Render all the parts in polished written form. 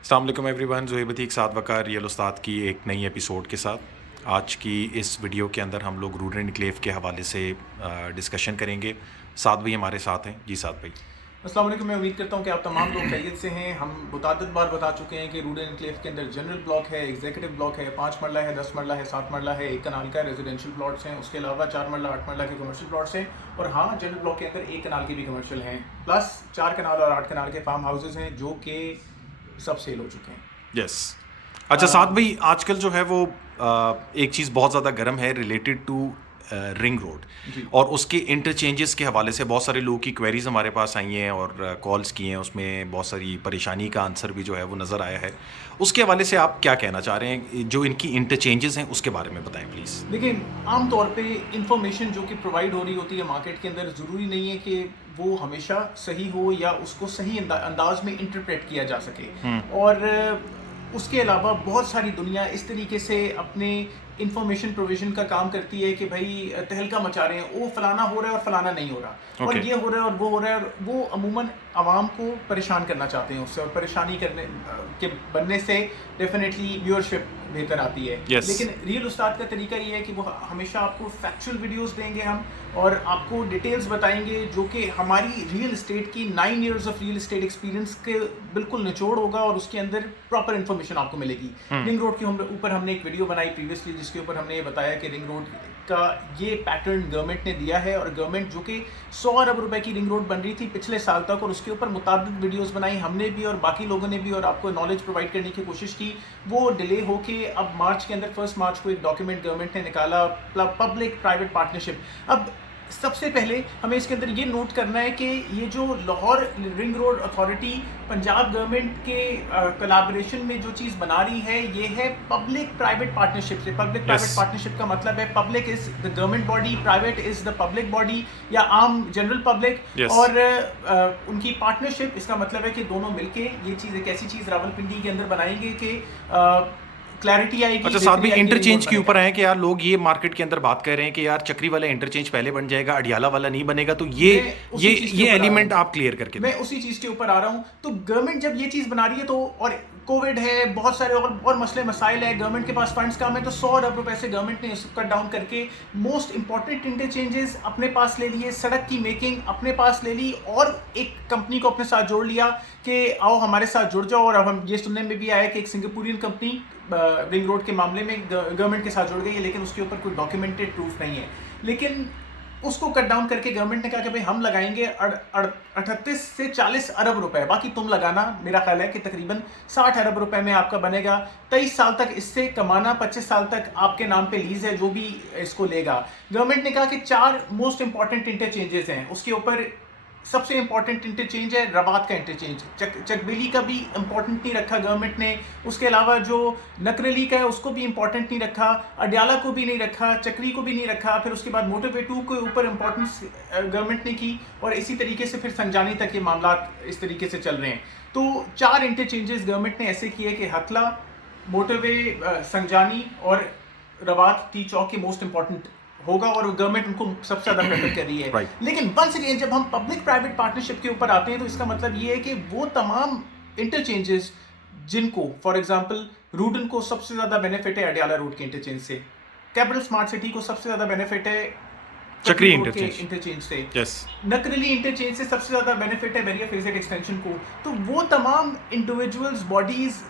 अस्सलाम वालेकुम एवरीवन, ज़ुहैब अतीक साद वकार रियल उस्ताद की एक नई एपिसोड के साथ आज की इस वीडियो के अंदर हम लोग रूरल एनक्लेव के हवाले से डिस्कशन करेंगे। साद भाई हमारे साथ हैं। जी साद भाई। अस्सलाम वालेकुम। मैं उम्मीद करता हूँ कि आप तमाम लोग खैरियत से हैं। हम मुतअद्दिद बार बता चुके हैं कि रूरल एनक्लेव के अंदर जनरल ब्लॉक है, एग्जीक्यूटिव ब्लॉक है, 5 मरला है, 10 मरला है, 7 मरला है, 1 कनाल का रेजिडेंशियल प्लॉट्स हैं, उसके अलावा 4 मरला 8 मरला के कमर्शियल प्लॉट्स हैं। और हाँ, जनरल ब्लॉक के अंदर 1 कनाल के भी कमर्शियल हैं, प्लस 4 कनाल और 8 कनाल के फार्म हाउसेज हैं जो कि सब सेल हो चुके हैं। यस। अच्छा साद भाई, आजकल जो है वो एक चीज़ बहुत ज़्यादा गर्म है रिलेटेड टू रिंग रोड जी और उसके इंटरचेंजेस के हवाले से बहुत सारे लोगों की क्वेरीज हमारे पास आई हैं और कॉल्स की हैं। उसमें बहुत सारी परेशानी का आंसर भी जो है वो नज़र आया है। उसके हवाले से आप क्या कहना चाह रहे हैं? जो इनकी इंटरचेंजेस हैं उसके बारे में बताएं प्लीज़। देखिए, आम तौर पे इंफॉर्मेशन जो कि प्रोवाइड हो रही होती है मार्केट के अंदर, ज़रूरी नहीं है कि वो हमेशा सही हो या उसको सही अंदाज में इंटरप्रेट किया जा सके। और उसके अलावा बहुत सारी दुनिया इस तरीके से अपने इंफॉर्मेशन प्रोविजन का काम करती है कि भाई तहलका मचा रहे हैं, वो फलाना हो रहा है और फलाना नहीं हो रहा, और ये हो रहा है और वो हो रहा है, और वो अमूमन आवाम को परेशान करना चाहते हैं उससे, और परेशानी करने के बनने से डेफिनेटली व्यूअरशिप बेहतर आती है। लेकिन रियल उस्ताद का तरीका ये है कि वो हमेशा आपको फैक्चुअल वीडियोस देंगे हम, और आपको डिटेल्स बताएंगे जो कि हमारी रियल इस्टेट की 9 years of real estate experience के बिल्कुल निचोड़ होगा, और उसके अंदर प्रॉपर इन्फॉर्मेशन आपको मिलेगी। रिंग रोड के ऊपर हमने एक वीडियो बनाई प्रीवियसली, जिसके ऊपर हमने ये बताया कि रिंग रोड का ये पैटर्न गवर्नमेंट ने दिया है, और गवर्नमेंट जो कि 100 अरब रुपए की रिंग रोड बन रही थी पिछले साल तक, और उसके ऊपर मुताबिक वीडियोस बनाई हमने भी और बाकी लोगों ने भी, और आपको नॉलेज प्रोवाइड करने की कोशिश की। वो डिले होके अब मार्च के अंदर 1 मार्च को एक डॉक्यूमेंट गवर्नमेंट ने निकाला, पब्लिक प्राइवेट पार्टनरशिप। अब सबसे पहले हमें इसके अंदर ये नोट करना है कि ये जो Lahore ring road authority Punjab government के कोलैबोरेशन में जो चीज़ बना रही है, ये है पब्लिक प्राइवेट पार्टनरशिप से। पब्लिक प्राइवेट पार्टनरशिप का मतलब है public is the government body, private is the public body या आम जनरल पब्लिक। और उनकी पार्टनरशिप, इसका मतलब है कि दोनों मिलके ये चीज़, एक ऐसी चीज़ रावलपिंडी के अंदर बनाएंगे कि क्लैरिटी आएगी। अच्छा साथ में इंटरचेंज के ऊपर आए कि यार लोग ये मार्केट के अंदर बात कर रहे हैं कि यार चक्री वाला इंटरचेंज पहले बन जाएगा, अडियाला वाला नहीं बनेगा, तो ये एलिमेंट आप क्लियर करके मैं उसी चीज के ऊपर आ रहा हूँ। तो गवर्नमेंट जब ये चीज बना रही है, तो और कोविड है, बहुत सारे और मसले मसाइल है, गवर्नमेंट के पास फंड्स कम है, तो 100 अरब रुपए से गवर्नमेंट ने कट डाउन करके मोस्ट इंपॉर्टेंट इंटरचेंजेस अपने पास ले लिए, सड़क की मेकिंग अपने पास ले ली, और एक कंपनी को अपने साथ जोड़ लिया कि आओ हमारे साथ जुड़ जाओ। और अब हम ये सुनने में भी आया कि एक सिंगापुरियन कंपनी रिंग रोड के मामले में गवर्नमेंट के साथ जुड़ गई है, लेकिन उसके ऊपर कोई डॉक्यूमेंटेड प्रूफ नहीं है। लेकिन उसको कट डाउन करके गवर्नमेंट ने कहा कि भाई हम लगाएंगे 38 से 40 अरब रुपए, बाकी तुम लगाना। मेरा ख्याल है कि तकरीबन 60 अरब रुपए में आपका बनेगा। 23 साल तक इससे कमाना, 25 साल तक आपके नाम पे लीज है जो भी इसको लेगा। गवर्नमेंट ने कहा कि 4 मोस्ट इंपॉर्टेंट इंटरचेंजेस हैं। उसके ऊपर सबसे इंपॉर्टेंट इंटरचेंज है रबात का इंटरचेंज। चकबेली का भी इंपॉर्टेंट नहीं रखा गवर्नमेंट ने। उसके अलावा जो नकरली का है उसको भी इंपॉर्टेंट नहीं रखा, अडियाला को भी नहीं रखा, चक्री को भी नहीं रखा। फिर उसके बाद मोटरवे 2 के ऊपर इंपॉर्टेंस गवर्नमेंट ने की, और इसी तरीके से फिर संजानी तक ये मामला इस तरीके से चल रहे हैं। तो 4 इंटरचेंजेस गवर्नमेंट ने ऐसे किए कि हथला, मोटरवे, संजानी और रबात टी चौक के मोस्ट इंपॉर्टेंट होगा, और गवर्नमेंट उनको सबसे ज्यादा प्रेफर कर रही है। लेकिन वंस अगेन जब हम पब्लिक प्राइवेट पार्टनरशिप के ऊपर आते हैं, तो इसका मतलब ये है कि वो तमाम इंटरचेंजेस जिनको, फॉर एग्जांपल, रूडन को सबसे ज्यादा बेनिफिट है अडियाला रोड के इंटरचेंज से, कैपिटल स्मार्ट सिटी को सबसे ज्यादा बेनिफिट है चक्री इंटरचेंज से, नकरली इंटरचेंज से सबसे ज्यादा बेनिफिट है बैरियर फेजेड एक्सटेंशन को। तो वो तमाम इंडिविजुअल्स, बॉडीज,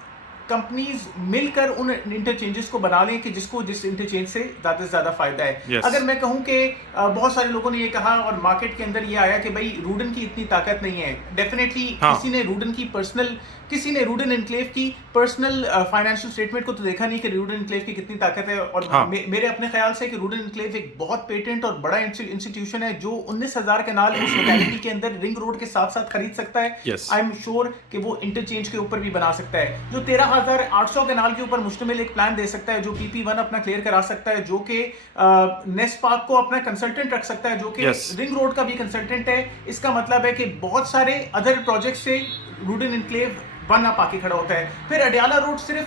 कंपनीज मिलकर उन इंटरचेंजेस को बना लें कि जिसको जिस इंटरचेंज से ज़्यादा से ज़्यादा फायदा है। अगर मैं कहूं कि बहुत सारे लोगों ने ये कहा और मार्केट के अंदर ये आया कि भाई रूडन की इतनी ताकत नहीं है, डेफिनेटली किसी ने रूडन की पर्सनल, किसी ने रूडन एनक्लेव की पर्सनल फाइनेंशियल स्टेटमेंट को तो देखा नहीं कि रूडन एनक्लेव की कितनी ताकत है। और मेरे अपने ख्याल से कि रूडन एनक्लेव एक बहुत पेटेंट और बड़ा इंस्टीट्यूशन है जो 19,000 कनाल उस लोकेलिटी के अंदर रिंग रोड के साथ साथ खरीद सकता है। आई एम श्योर कि वो इंटरचेंज के ऊपर भी बना सकता है, जो 13,800 कनाल के ऊपर मुश्तमिल एक प्लान दे सकता है, जो PP1 अपना क्लियर करा सकता है, जो कि नेस्ट पार्क को अपना कंसल्टेंट रख सकता है, जो कि रिंग रोड का भी कंसल्टेंट है। इसका मतलब है कि बहुत सारे अदर प्रोजेक्ट से रूडन एनक्लेव वन अप आके खड़ा होता है। फिर अडियाला रोड सिर्फ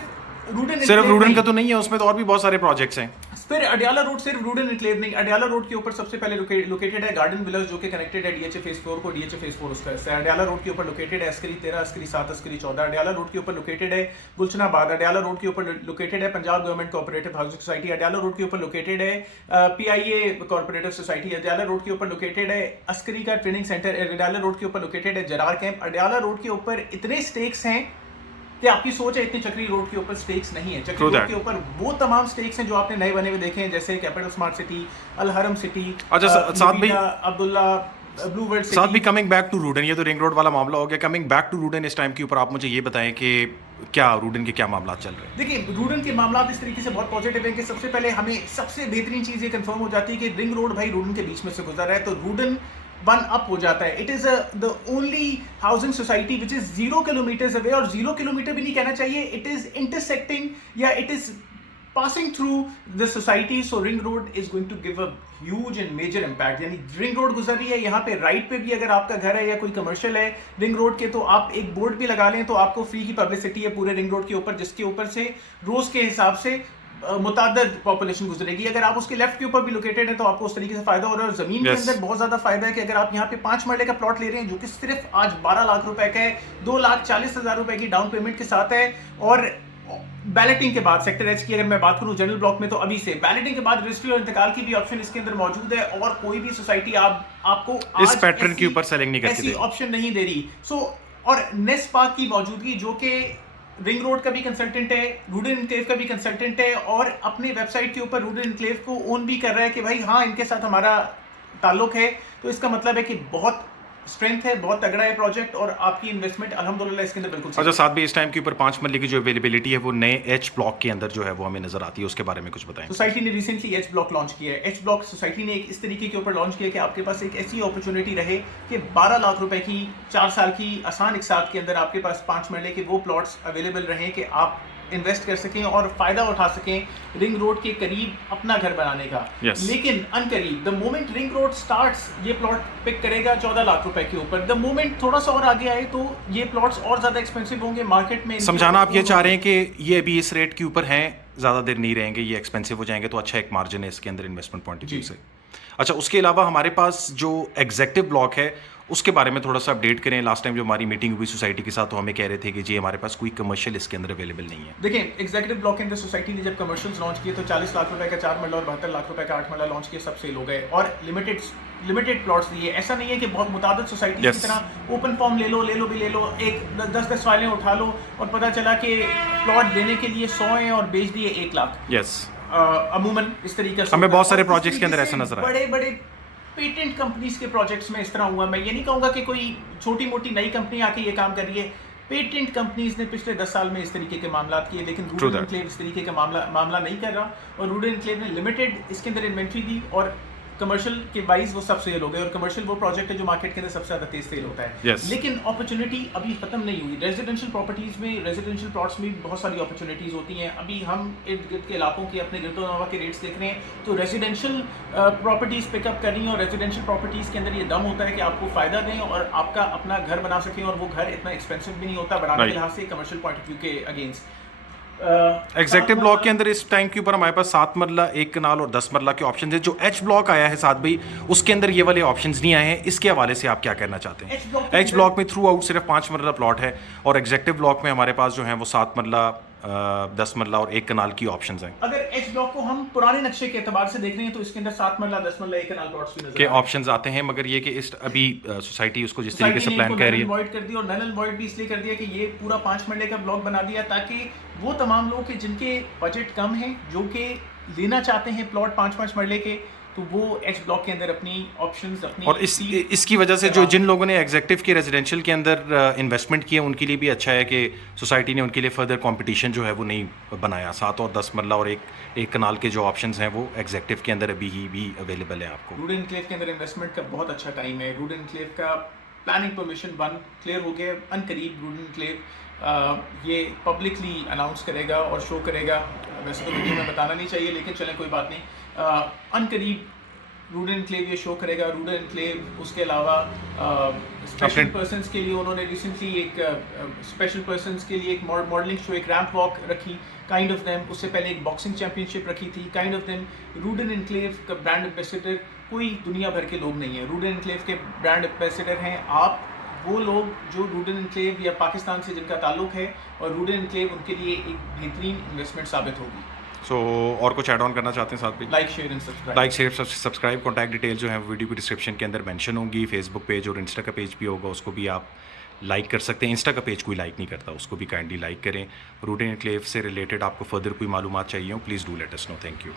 रूडन का तो नहीं है, उसमें तो और भी बहुत सारे प्रोजेक्ट्स हैं। फिर अडियाला रोड सिर्फ रूडन एनक्लेव नहीं, अडियाला रोड के ऊपर सबसे पहले लोकेटेड है गार्डन विलास, जो कि कनेक्टेड है डीएचए फेज 4 को। डीएचए फेज 4 उसका हिस्सा है। अडियाला रोड के ऊपर लोकेटेड है अस्करी 13, अस्करी 7, अस्करी 14। अडियाला रोड के ऊपर लोकेटेड है गुलशनाबाद। अडियाला रोड के ऊपर लोकेटेड है Punjab government cooperative housing society. Adiala road के ऊपर लोकेटेड है PIA cooperative society. Adiala road के ऊपर लोकेटेड है अस्करी का ट्रेनिंग सेंटर। अडियाला रोड के ऊपर लोकेटेड है जरार कैंप। अडियाला रोड के ऊपर इतने स्टेक्स हैं कि आपकी सोच है इतनी चक्री रोड के ऊपर स्टेक्स नहीं है। चक्री रोड के ऊपर वो तमाम स्टेक्स हैं जो आपने नए बने हुए देखे हैं, जैसे कैपिटल स्मार्ट सिटी, अल हरम सिटी, अच्छा साथ भी अब्दुल्ला ब्लू वर्ल्ड सिटी। साथ भी कमिंग बैक टू रूडन, ये तो रिंग रोड वाला मामला हो गया। कमिंग बैक टू रूडन इस टाइम के ऊपर आप मुझे ये बताएं कि क्या रूडन के क्या मामला चल रहे हैं? देखिए रूडन के मामला इस तरीके से बहुत पॉजिटिव है कि सबसे पहले हमें सबसे बेहतरीन चीज़ ये कंफर्म हो जाती है कि रिंग रोड भाई रूडन के बीच में से गुजर रहा है, तो रूडन वन अप हो जाता है। It is the only housing society which is 0 kilometre away, और 0 किलोमीटर भी नहीं कहना चाहिए, इट इज इंटरसेक्टिंग या it is passing through the society, so ring road is going to give a huge and major impact। यानी ring road गुजर रही है, यहाँ पे राइट पे भी अगर आपका घर है या कोई कमर्शियल है रिंग रोड के, तो आप एक बोर्ड भी लगा लें तो आपको फ्री की पब्लिसिटी है पूरे रिंग रोड के ऊपर, जिसके ऊपर से रोज के हिसाब से मुताद्दद पॉपुलेशन गुजरेगी। अगर आप उसके लेफ्ट के ऊपर भी लोकेटेड है तो आपको उस तरीके से फायदा हो रहा है। और जमीन के अंदर बहुत ज्यादा फायदा है कि अगर आप यहाँ पे 5 मरले का प्लॉट ले रहे हैं जो कि सिर्फ आज 12 लाख रुपए का है, 2,40,000 रुपए की डाउन पेमेंट के साथ है, और बैलेटिंग के बाद सेक्टर एच की अगर मैं बात करूं जनरल ब्लॉक में, तो अभी से बैलेटिंग के बाद रजिस्ट्री और इंतकाल की भी ऑप्शन इसके अंदर मौजूद है, और कोई भी सोसाइटी आपको इस पैटर्न के ऊपर सेलिंग नहीं करती, ऐसी ऑप्शन नहीं दे रही। सो और नेस्ट पार्क की मौजूदगी, जो कि रिंग रोड का भी कंसल्टेंट है, रूडन एनक्लेव का भी कंसल्टेंट है, और अपने वेबसाइट के ऊपर रूडन एनक्लेव को ओन भी कर रहा है कि भाई हाँ इनके साथ हमारा ताल्लुक है, तो इसका मतलब है कि बहुत स्ट्रेंथ है, बहुत तगड़ा है प्रोजेक्ट, और आपकी इन्वेस्टमेंट अल्हम्दुलिल्लाह इसके अंदर बिल्कुल। अच्छा साथ भी इस टाइम के ऊपर 5 मरले की जो अवेलेबिलिटी है वो नए एच ब्लॉक के अंदर जो है वो हमें नजर आती है, उसके बारे में कुछ बताएं। सोसाइटी ने रिसेंटली एच ब्लॉक लॉन्च किया है। एच ब्लॉक सोसाइटी ने एक इस तरीके के ऊपर लॉन्च किया कि आपके पास एक ऐसी अपॉर्चुनिटी रहे कि 12 लाख रुपए की 4 साल की आसान इकसात के अंदर आपके पास 5 मरले के वो प्लॉट्स अवेलेबल रहें कि आप इन्वेस्ट कर सकें और फायदा उठा सकें रिंग रोड के करीब अपना घर बनाने का। लेकिन अनकरीब the moment ring road starts, ये प्लॉट पिक करेगा 14 लाख रुपए के ऊपर। द मोमेंट थोड़ा सा और आगे आए तो ये प्लॉट्स और ज्यादा एक्सपेंसिव होंगे मार्केट में। समझाना आप ये चाह रहे हैं कि ये अभी इस रेट के ऊपर हैं, ज्यादा देर नहीं रहेंगे, ये एक्सपेंसिव हो जाएंगे, तो अच्छा एक मार्जिन है इसके अंदर इन्वेस्टमेंट पॉइंट ऑफ व्यू से। अच्छा उसके अलावा हमारे पास जो एग्जेक्टिव ब्लॉक है उसके बारे में थोड़ा सा अपडेट करें। लास्ट टाइम जो हमारी मीटिंग हुई सोसाइटी के साथ तो हमें कह रहे थे कि जी हमारे पास कोई कमर्शियल इसके अंदर अवेलेबल नहीं है। देखिए एग्जीक्यूटिव ब्लॉक के अंदर सोसाइटी ने जब कमर्शियल्स लॉन्च किए तो 40 लाख रुपए का 4 मरला और 72 लाख रुपए का 8 मरला लॉन्च किए, सब सेल हो गए, और लिमिटेड प्लॉट्स दिए। ऐसा नहीं है कि बहुत मुताबिक सोसाइटी की तरह ओपन फॉर्म ले लो भी ले लो, एक 10 फाइलें उठा लो और पता चला कि प्लॉट देने के लिए 100 हैं और बेच दिए 1 लाख। अमूमन इस तरीके से हमें बहुत सारे प्रोजेक्ट्स के अंदर ऐसा नजर आया। बड़े बड़े पेटेंट कंपनीज के प्रोजेक्ट्स में इस तरह हुआ। मैं ये नहीं कहूँगा कि कोई छोटी मोटी नई कंपनी आके ये काम कर रही है, पेटेंट कंपनीज ने पिछले 10 साल में इस तरीके के मामला किए, लेकिन रूडन एनक्लेव इस तरीके का मामला नहीं कर रहा, और रूडन एनक्लेव ने लिमिटेड इसके अंदर इन्वेंट्री दी और कमर्शियल के वाइज वो सब सेल हो गए, और कमर्शियल वो प्रोजेक्ट है जो मार्केट के अंदर सबसे ज्यादा तेज सेल होता है। लेकिन अपॉर्चुनिटी अभी खत्म नहीं हुई। रेजिडेंशियल प्रॉपर्टीज में, रेजिडेंशियल प्लॉट्स में बहुत सारी अपॉर्चुनिटीज होती हैं। अभी हम इर्द गिर्द के इलाकों के अपने गिरदोनवा के रेट्स देख रहे हैं, तो रेजिडेंशियल प्रॉपर्टीज पिकअप कर रही हैं, और रेजिडेंशियल प्रॉपर्टीज के अंदर ये दम होता है कि आपको फायदा दें और आपका अपना घर बना सकें, और वो घर इतना एक्सपेंसिव भी नहीं होता बनाने के लिहाज से कमर्शियल पॉइंट ऑफ व्यू के अगेंस्ट। एग्जेक्टिव ब्लॉक के अंदर इस टाइम के ऊपर हमारे पास 7 मरला, 1 कनाल और 10 मरला के ऑप्शन है। जो एच ब्लॉक आया है साथ भाई, उसके अंदर ये वाले ऑप्शंस नहीं आए हैं, इसके हवाले से आप क्या कहना चाहते हैं? एच ब्लॉक में थ्रू आउट सिर्फ 5 मरला प्लॉट है, और एग्जेक्टिव ब्लॉक में हमारे पास जो है वो 7 मरला, 10 मरला और 1 कनाल की ऑप्शंस हैं। अगर एच ब्लॉक को हम पुराने नक्शे के एतबार से देख रहे हैं तो इसके अंदर 7 मरला, 10 मरला, 1 कनाल प्लॉट्स भी नजर के ऑप्शंस आते हैं, मगर ये कि इस अभी सोसाइटी उसको जिस तरीके से प्लान कर रही है, अवॉइड कर दिया, और नल अवॉइड भी इसलिए कर दिया कि ये पूरा 5 मरले का ब्लॉक बना दिया ताकि वो तमाम लोग के जिनके बजट कम है, जो कि लेना चाहते हैं प्लॉट 5-5 मरले के, तो वो एच ब्लॉक के अंदर अपनी ऑप्शंस अपनी, और इसकी वजह से जो जिन लोगों ने एग्जेक्टिव के रेजिडेंशियल के अंदर इन्वेस्टमेंट किया उनके लिए भी अच्छा है कि सोसाइटी ने उनके लिए फर्दर कंपटीशन जो है वो नहीं बनाया। 7 और 10 मरला और एक कनाल के जो ऑप्शंस हैं वो एग्जेक्टिव के अंदर अभी ही भी अवेलेबल है आपको। रूडन एनक्लेव के अंदर इन्वेस्टमेंट का बहुत अच्छा टाइम है। रूडन एनक्लेव का प्लानिंग परमिशन क्लियर हो गया, अनकरीब रूडन एनक्लेव ये पब्लिकली अनाउंस करेगा और शो करेगा। वैसे तो वीडियो में बताना नहीं चाहिए, लेकिन चलें कोई बात नहीं, अनकरीब रूडन एनक्लेव ये शो करेगा। रूडन एनक्लेव उसके अलावा स्पेशल पर्सन्स के लिए उन्होंने रिसेंटली एक स्पेशल पर्सन्स के लिए एक मॉडलिंग शो, एक रैंप वॉक रखी, काइंड ऑफ देम। उससे पहले एक बॉक्सिंग चैंपियनशिप रखी थी, kind of them. Rudn enclave का ब्रांड एम्बेसडर कोई दुनिया भर के लोग नहीं है, रूडन एनक्लेव के ब्रांड एम्बेसडर हैं आप, वो लोग जो रूडन एनक्लेव या पाकिस्तान से जिनका ताल्लुक है, और रूडन एनक्लेव उनके लिए एक बेहतरीन इन्वेस्टमेंट साबित होगी। सो और कुछ ऐड ऑन करना चाहते हैं साथ में? Like share and subscribe. Like share subscribe. Contact detail जो है वीडियो की डिस्क्रिप्शन के अंदर मेंशन होंगी। फेसबुक पेज और इंस्टा का पेज भी होगा, उसको भी आप लाइक कर सकते हैं। इंस्टा का पेज कोई लाइक नहीं करता, उसको भी काइंडली लाइक करें। रूडन एनक्लेव से रिलेटेड आपको फर्दर कोई मालूमात चाहिए हो, please do let us know. Thank you.